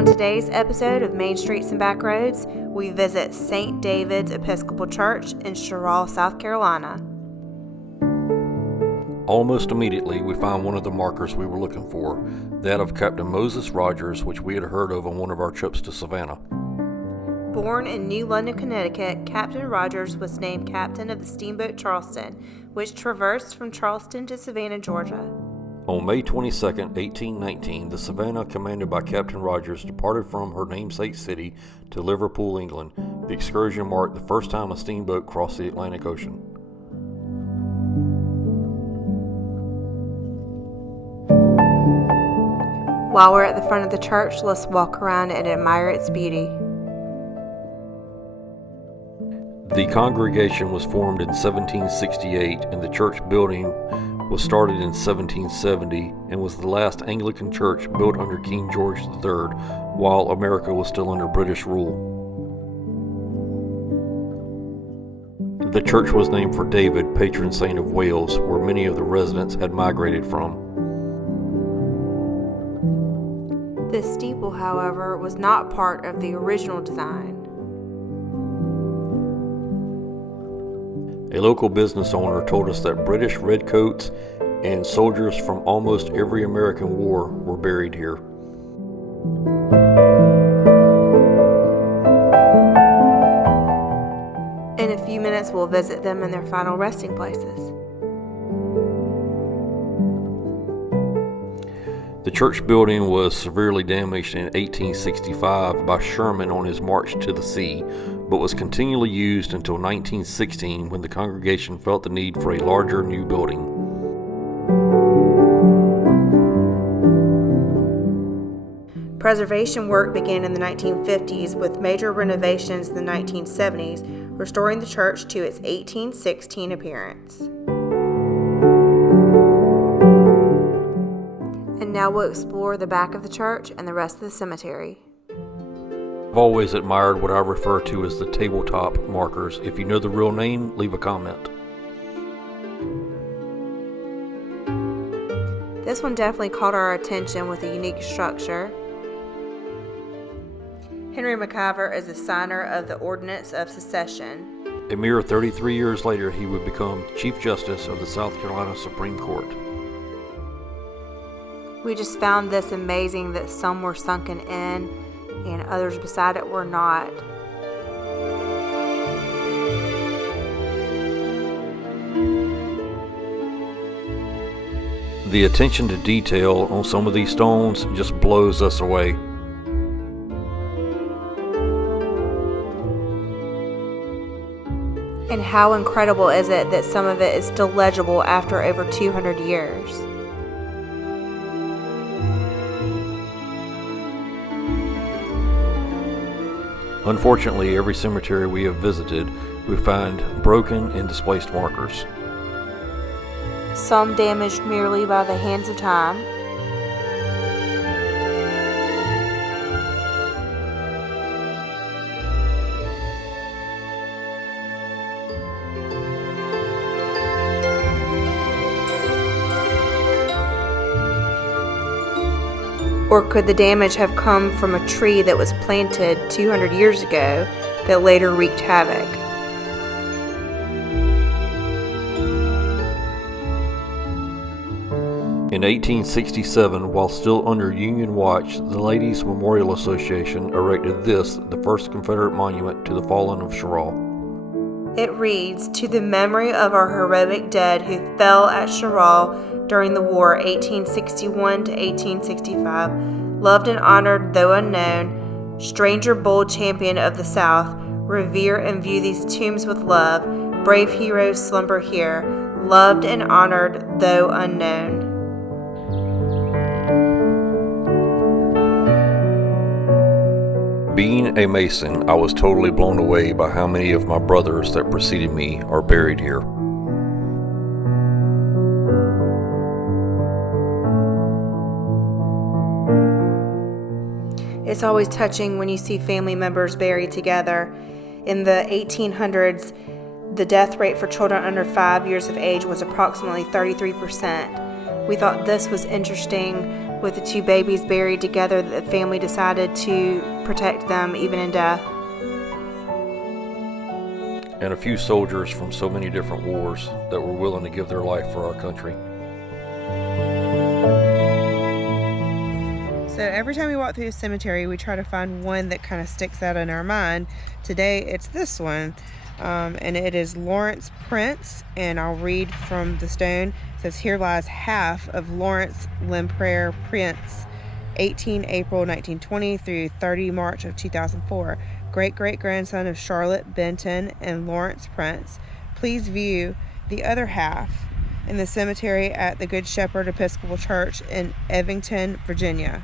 On today's episode of Main Streets and Back Roads, we visit St. David's Episcopal Church in Cheraw, South Carolina. Almost immediately, we found one of the markers we were looking for, that of Captain Moses Rogers, which we had heard of on one of our trips to Savannah. Born in New London, Connecticut, Captain Rogers was named captain of the steamboat Charleston, which traversed from Charleston to Savannah, Georgia. On May 22, 1819, the Savannah, commanded by Captain Rogers, departed from her namesake city to Liverpool, England. The excursion marked the first time a steamboat crossed the Atlantic Ocean. While we're at the front of the church, let's walk around and admire its beauty. The congregation was formed in 1768, and the church building was started in 1770 and was the last Anglican church built under King George III while America was still under British rule. The church was named for David, patron saint of Wales, where many of the residents had migrated from. The steeple, however, was not part of the original design. A local business owner told us that British redcoats and soldiers from almost every American war were buried here. In a few minutes, we'll visit them in their final resting places. The church building was severely damaged in 1865 by Sherman on his march to the sea, but was continually used until 1916 when the congregation felt the need for a larger new building. Preservation work began in the 1950s with major renovations in the 1970s, restoring the church to its 1816 appearance. And now we'll explore the back of the church and the rest of the cemetery. I've always admired what I refer to as the tabletop markers. If you know the real name, leave a comment. This one definitely caught our attention with a unique structure. Henry McIver is a signer of the Ordinance of Secession. A mere 33 years later, he would become Chief Justice of the South Carolina Supreme Court. We just found this amazing that some were sunken in and others beside it were not. The attention to detail on some of these stones just blows us away. And how incredible is it that some of it is still legible after over 200 years? Unfortunately, every cemetery we have visited, we find broken and displaced markers. Some damaged merely by the hands of time. Or could the damage have come from a tree that was planted 200 years ago that later wreaked havoc? In 1867, while still under Union watch, the Ladies' Memorial Association erected this, the first Confederate monument to the fallen of Cheraw. It reads, "To the memory of our heroic dead who fell at Cheraw during the war 1861 to 1865, loved and honored though unknown, stranger bold champion of the South, revere and view these tombs with love, brave heroes slumber here, loved and honored though unknown." Being a Mason, I was totally blown away by how many of my brothers that preceded me are buried here. It's always touching when you see family members buried together. In the 1800s, the death rate for children under 5 years of age was approximately 33%. We thought this was interesting with the 2 babies buried together, the family decided to protect them even in death. And a few soldiers from so many different wars that were willing to give their life for our country. So every time we walk through the cemetery, we try to find one that kind of sticks out in our mind. Today, it's this one, and it is Lawrence Prince, and I'll read from the stone. It says, "Here lies half of Lawrence Lempereur Prince, 18 April 1920 through 30 March of 2004. Great-great-grandson of Charlotte Benton and Lawrence Prince. Please view the other half in the cemetery at the Good Shepherd Episcopal Church in Evington, Virginia."